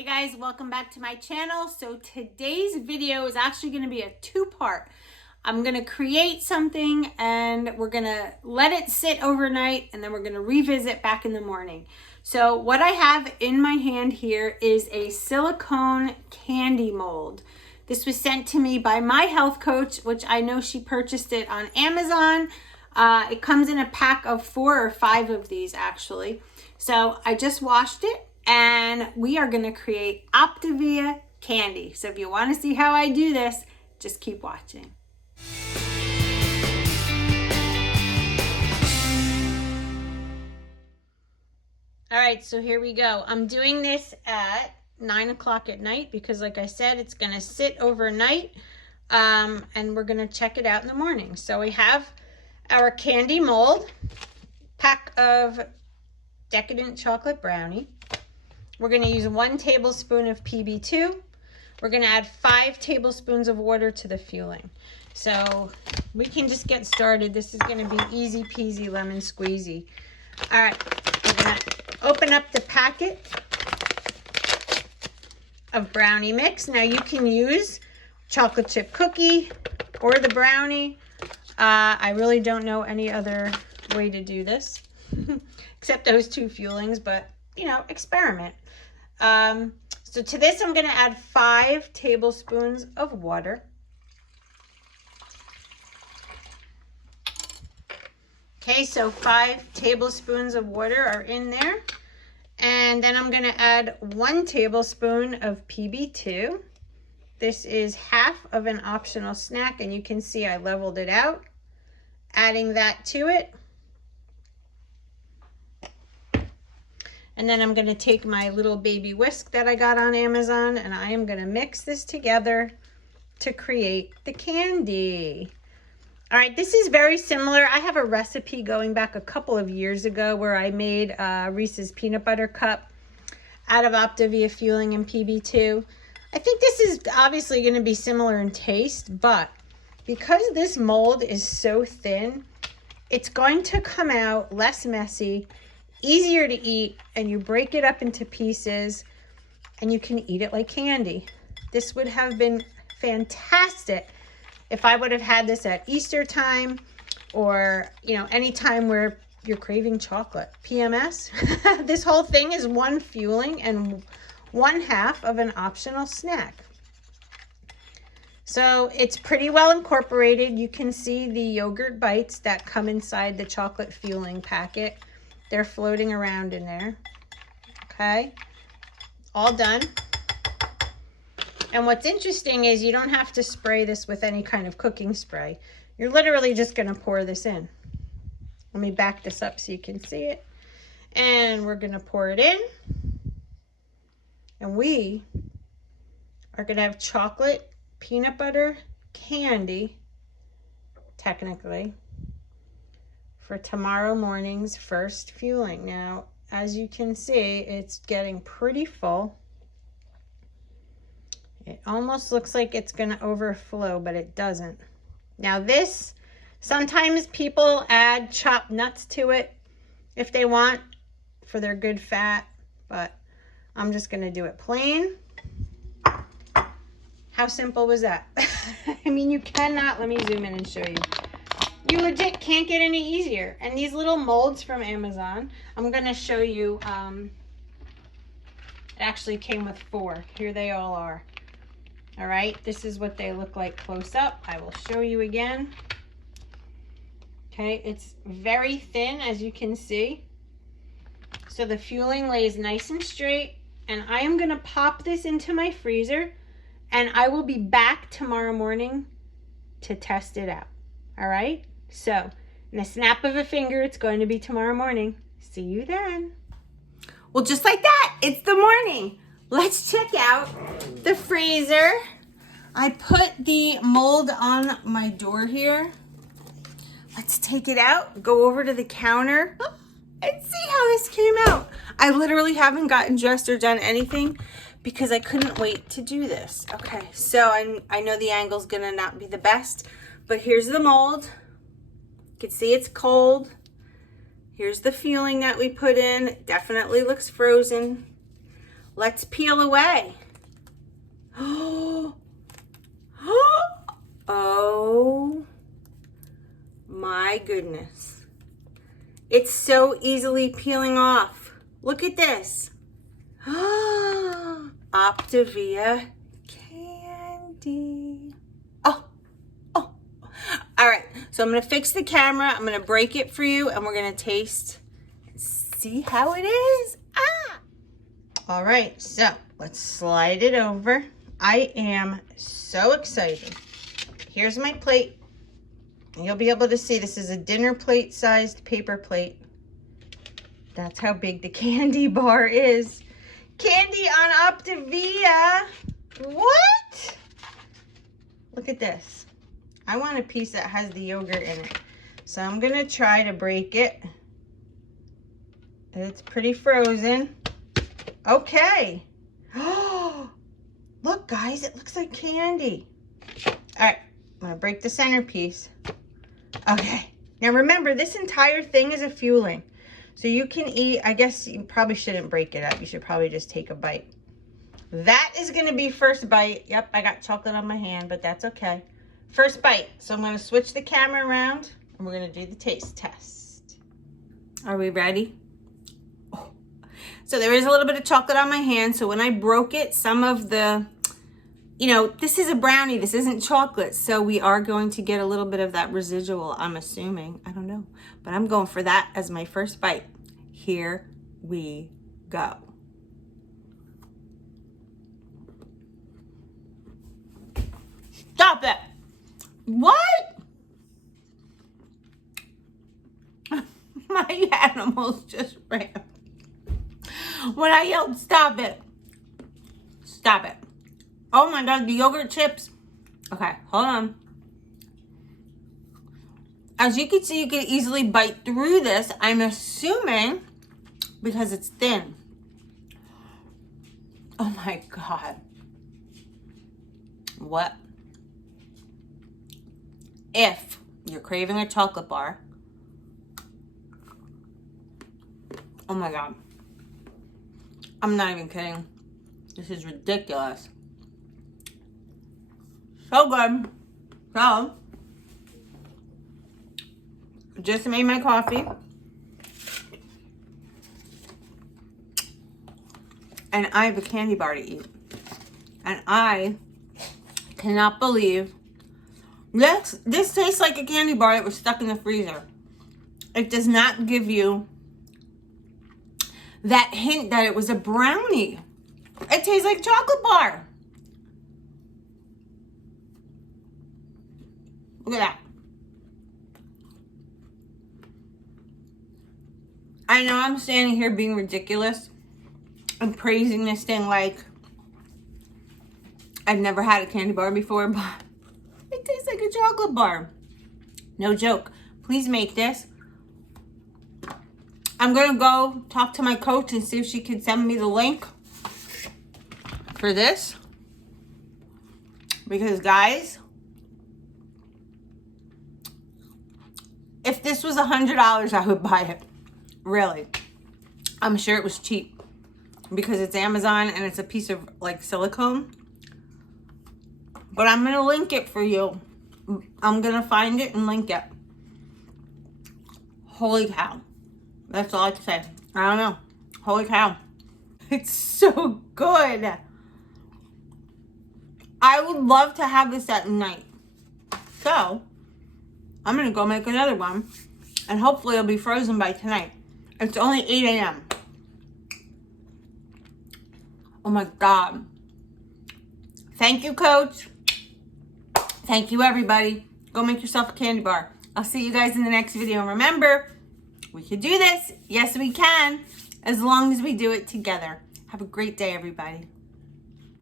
Hey guys, welcome back to my channel. So today's video is actually going to be a two-part. I'm going to create something and we're going to let it sit overnight and then we're going to revisit back in the morning. So what I have in my hand here is a silicone candy mold. This was sent to me by my health coach, which I know she purchased it on Amazon. It comes in a pack of 4 or 5 of these actually. So I just washed it. And we are going to create Optavia candy. So if you want to see how I do this, just keep watching. All right, so here we go. I'm doing this at 9 o'clock at night because like I said, it's going to sit overnight and we're going to check it out in the morning. So we have our candy mold, pack of decadent chocolate brownie. We're going to use 1 tablespoon of PB2. We're going to add 5 tablespoons of water to the fueling. So we can just get started. This is going to be easy peasy lemon squeezy. All right, we're going to open up the packet of brownie mix. Now you can use chocolate chip cookie or the brownie. I really don't know any other way to do this except those 2 fuelings, but you know, experiment. So to this, I'm going to add 5 tablespoons of water. Okay, so 5 tablespoons of water are in there. And then I'm going to add 1 tablespoon of PB2. This is half of an optional snack, and you can see I leveled it out. Adding that to it. And then I'm going to take my little baby whisk that I got on Amazon and I am going to mix this together to create the candy. All right, this is very similar. I have a recipe going back a couple of years ago where I made Reese's peanut butter cup out of Optavia fueling and PB2. I think this is obviously going to be similar in taste, but because this mold is so thin, it's going to come out less messy, easier to eat, and you break it up into pieces and you can eat it like candy. This would have been fantastic if I would have had this at Easter time or, you know, any time where you're craving chocolate. PMS. This whole thing is 1 fueling and 1/2 of an optional snack. So it's pretty well incorporated. You can see the yogurt bites that come inside the chocolate fueling packet. They're floating around in there. Okay, all done. And what's interesting is you don't have to spray this with any kind of cooking spray. You're literally just going to pour this in. Let me back this up so you can see it. And we're going to pour it in. And we are going to have chocolate peanut butter candy, technically, for tomorrow morning's first fueling. Now, as you can see, it's getting pretty full. It almost looks like it's going to overflow, but it doesn't. Now this, sometimes people add chopped nuts to it if they want for their good fat, but I'm just going to do it plain. How simple was that? I mean, you cannot, let me zoom in and show you. You legit can't get any easier. And these little molds from Amazon, I'm going to show you, it actually came with 4. Here they all are. All right, this is what they look like close up. I will show you again. Okay, it's very thin, as you can see. So the fueling lays nice and straight. And I am going to pop this into my freezer. And I will be back tomorrow morning to test it out. All right? So, in a snap of a finger, it's going to be tomorrow morning. See you then. Well, just like that, it's the morning. Let's check out the freezer. I put the mold on my door here. Let's take it out, go over to the counter, and see how this came out. I literally haven't gotten dressed or done anything because I couldn't wait to do this. Okay, so I know the angle's gonna not be the best, but here's the mold. You can see it's cold. Here's the fueling that we put in. It definitely looks frozen. let's peel away. Oh my goodness. It's so easily peeling off. Look at this. Optavia candy. Oh. All right, so I'm gonna fix the camera. I'm gonna break it for you and we're gonna taste and see how it is. All right, so let's slide it over. I am so excited. Here's my plate. You'll be able to see this is a dinner plate sized paper plate. That's how big the candy bar is. Candy on Optavia. What? Look at this. I want a piece that has the yogurt in it. So I'm gonna try to break it. It's pretty frozen. Okay. Oh, look guys, it looks like candy. All right, I'm gonna break the centerpiece. Okay, now remember, this entire thing is a fueling. So you can eat, I guess you probably shouldn't break it up. You should probably just take a bite. That is gonna be first bite. Yep, I got chocolate on my hand, but that's okay. First bite. So I'm gonna switch the camera around and we're gonna do the taste test. Are we ready? Oh. So there is a little bit of chocolate on my hand. So when I broke it, some of the, you know, this is a brownie, this isn't chocolate. So we are going to get a little bit of that residual, I'm assuming. I don't know, but I'm going for that as my first bite. Here we go. Stop it. What? My animals just ran. When I yelled, stop it. Stop it. Oh my God, the yogurt chips. Okay, hold on. As you can see, you can easily bite through this, I'm assuming, because it's thin. Oh my God. What? If you're craving a chocolate bar, oh my God. I'm not even kidding. This is ridiculous. So good. So, just made my coffee. And I have a candy bar to eat. And I cannot believe this tastes like a candy bar that was stuck in the freezer. It does not give you that hint that it was a brownie. It tastes like a chocolate bar. Look at that. I know I'm standing here being ridiculous and praising this thing like I've never had a candy bar before, but it tastes like a chocolate bar. No joke. Please make this. I'm gonna go talk to my coach and see if she can send me the link for this. Because guys, if this was $100, I would buy it. Really. I'm sure it was cheap because it's Amazon and it's a piece of like silicone. But I'm gonna link it for you. I'm gonna find it and link it. Holy cow. That's all I can say. I don't know. Holy cow. It's so good. I would love to have this at night. So, I'm going to go make another one. And hopefully it'll be frozen by tonight. It's only 8 a.m. Oh my God. Thank you, Coach. Thank you, everybody. Go make yourself a candy bar. I'll see you guys in the next video. And remember, we can do this. Yes, we can. As long as we do it together. Have a great day, everybody.